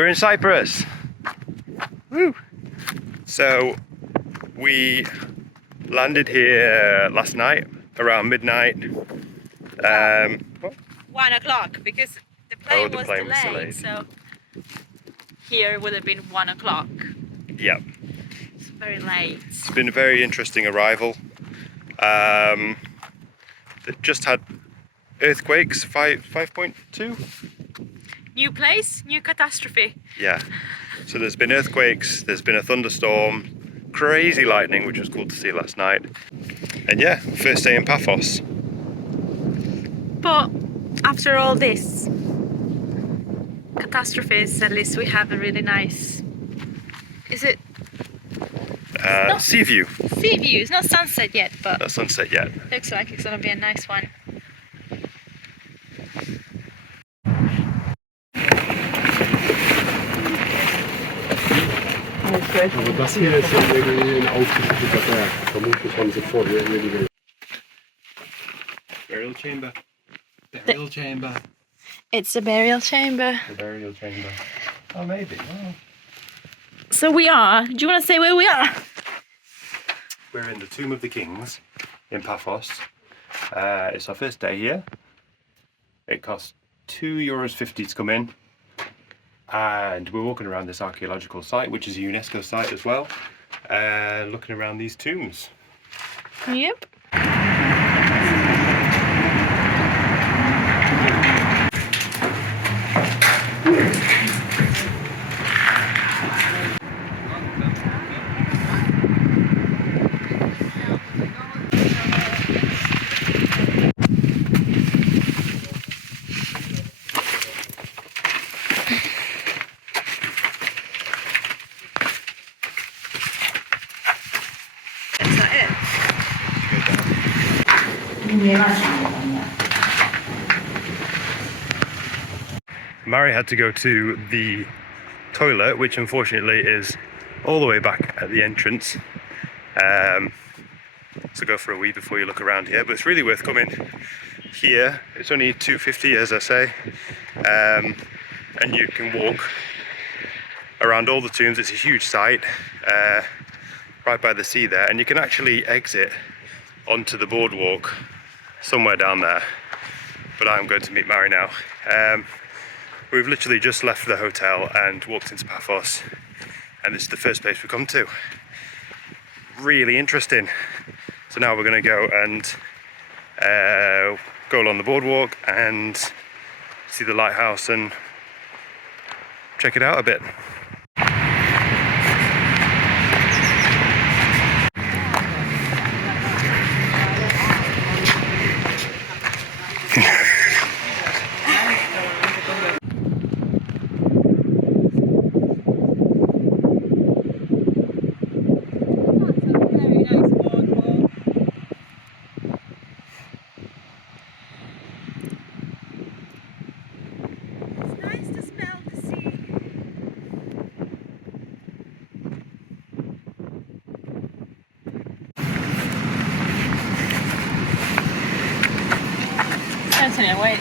We're in Cyprus. Woo! So we landed here last night around midnight. 1 o'clock because the plane, was delayed. so here would have been 1 o'clock. Yep. It's very late. It's been a very interesting arrival. That just had earthquakes, 5.2. New place, new catastrophe. Yeah. So there's been earthquakes, there's been a thunderstorm, crazy lightning, which was cool to see last night. And yeah, first day in Paphos. But after all this catastrophes, at least we have a really nice, is it? Sea view. Sea view. It's not sunset yet, but Not sunset yet. looks like it's gonna be a nice one. Aber das hier ist irgendwie ein aufgeschütteter Berg. Vermutlich haben sie vor hier irgendwie. Burial chamber. Burial chamber. It's a burial chamber. The burial chamber. Oh, maybe. Oh. So we are. Do you want to say where we are? We're in the Tomb of the Kings in Paphos. It's our first day here. It costs €2.50 to come in. And we're walking around this archaeological site, which is a UNESCO site as well, looking around these tombs. Yep. Mary had to go to the toilet, which unfortunately is all the way back at the entrance. So go for a wee before you look around here, but it's really worth coming here. It's only $2.50, as I say, and you can walk around all the tombs. It's a huge site right by the sea there, and you can actually exit onto the boardwalk somewhere down there, but I'm going to meet Mary now. We've literally just left the hotel and walked into Paphos, and this is the first place we come to. Really interesting. So now we're going to go and go along the boardwalk and see the lighthouse and check it out a bit. Wait.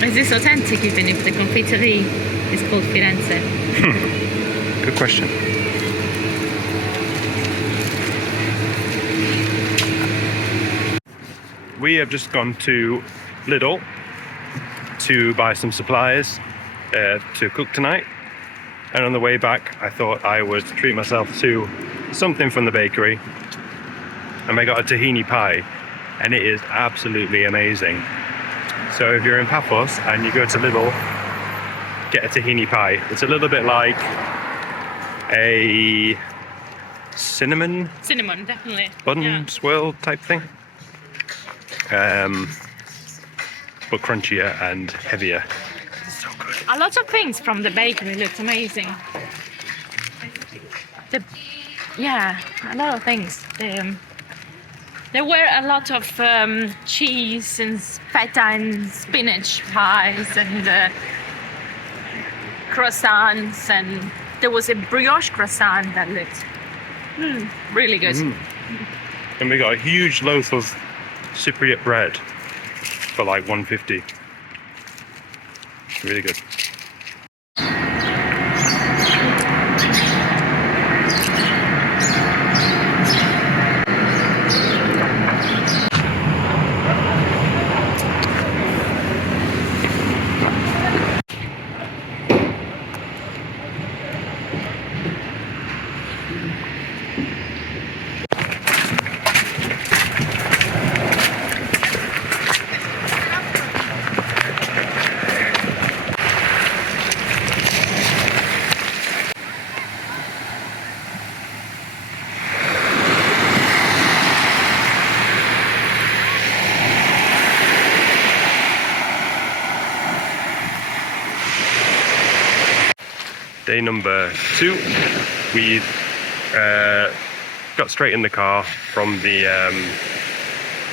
Is this authentic even if the confiterie is called Firenze? Good question. we have just gone to Lidl to buy some supplies to cook tonight. And on the way back, I thought I would treat myself to something from the bakery. And I got a tahini pie, and it is absolutely amazing. So if you're in Paphos and you go to Lidl, get a tahini pie. It's a little bit like a cinnamon definitely. bun Yeah. swirl type thing. But crunchier and heavier. So good. A lot of things from the bakery looked amazing. Yeah, a lot of things. There were a lot of cheese and feta and spinach pies and croissants, and there was a brioche croissant that looked really good. And we got a huge loaf of Cypriot bread for like $1.50. Really good. Day number 2, we got straight in the car from the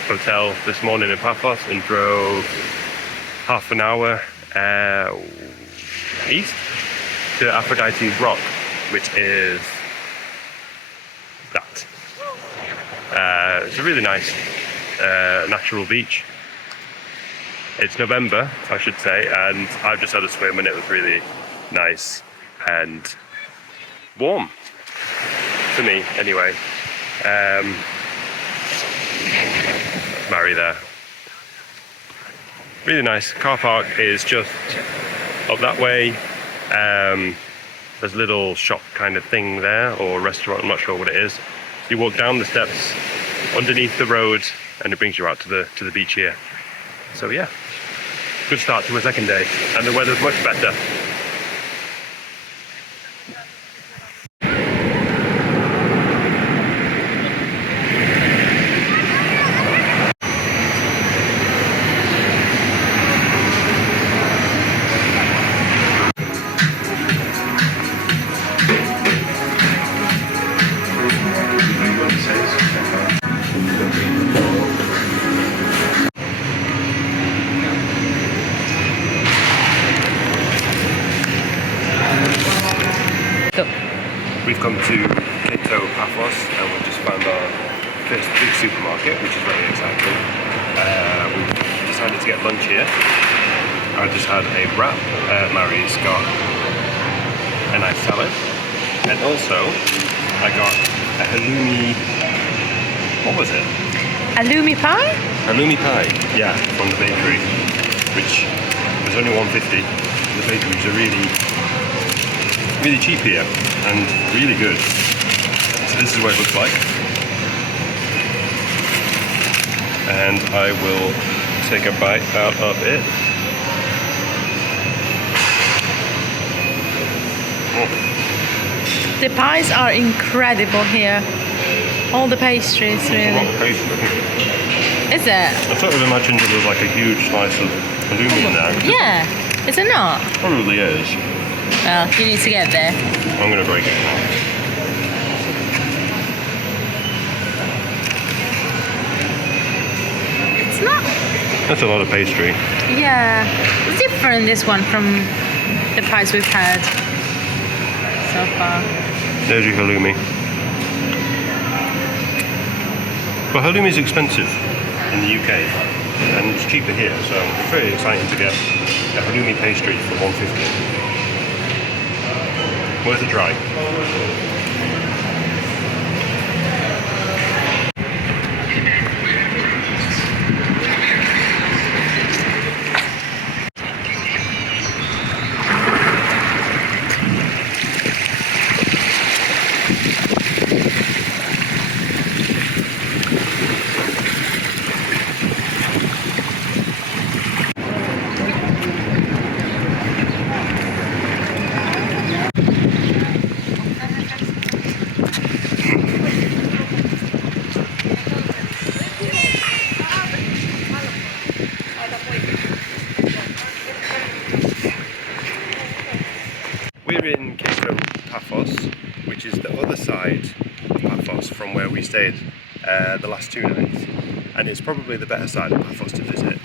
hotel this morning in Paphos and drove half an hour east to Aphrodite's Rock, which is that. It's a really nice natural beach. It's November, I should say, and I've just had a swim and it was really nice and warm for me anyway. Mary there. Really nice. Car park is just up that way. There's a little shop kind of thing there, or restaurant, I'm not sure what it is. You walk down the steps underneath the road and it brings you out to the beach here. So yeah, good start to a second day, and the weather's much better. We've come to KEO Paphos and we've just found our first big supermarket, which is very exciting. We decided to get lunch here. I just had a wrap. Mary's got a nice salad, and also I got a halloumi. What was it? Halloumi Pie? Halloumi Pie, yeah, from the bakery, which was only $1.50. The bakeries are really cheap here and really good. So this is what it looks like. And I will take a bite out of it. The pies are incredible here. All the pastries, really. Is it? I sort of imagined it was like a huge slice of halloumi in there. Yeah. Is it not? Probably is. Well, you need to get there. I'm gonna break it now. It's not. That's a lot of pastry. Yeah. It's different, this one, from the pies we've had so far. There's your halloumi. But halloumi is expensive in the UK, and it's cheaper here, so it's very exciting to get a halloumi pastry for $1.50. Worth a try. stayed the last 2 nights, and it's probably the better side of Paphos to visit.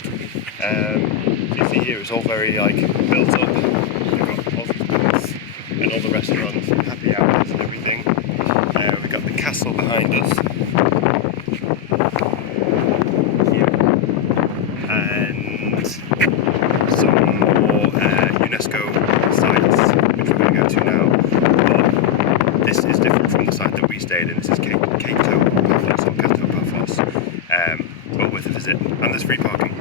You see here it's all very like built up. We've got all these booths and all the restaurants and happy hours and everything. We've got the castle behind us here, and some more UNESCO sites which we're going to go to now. But this is different from the site that we stayed in. This is KEO Paphos or KEO Paphos, but worth a visit, and there's free parking,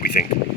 we think.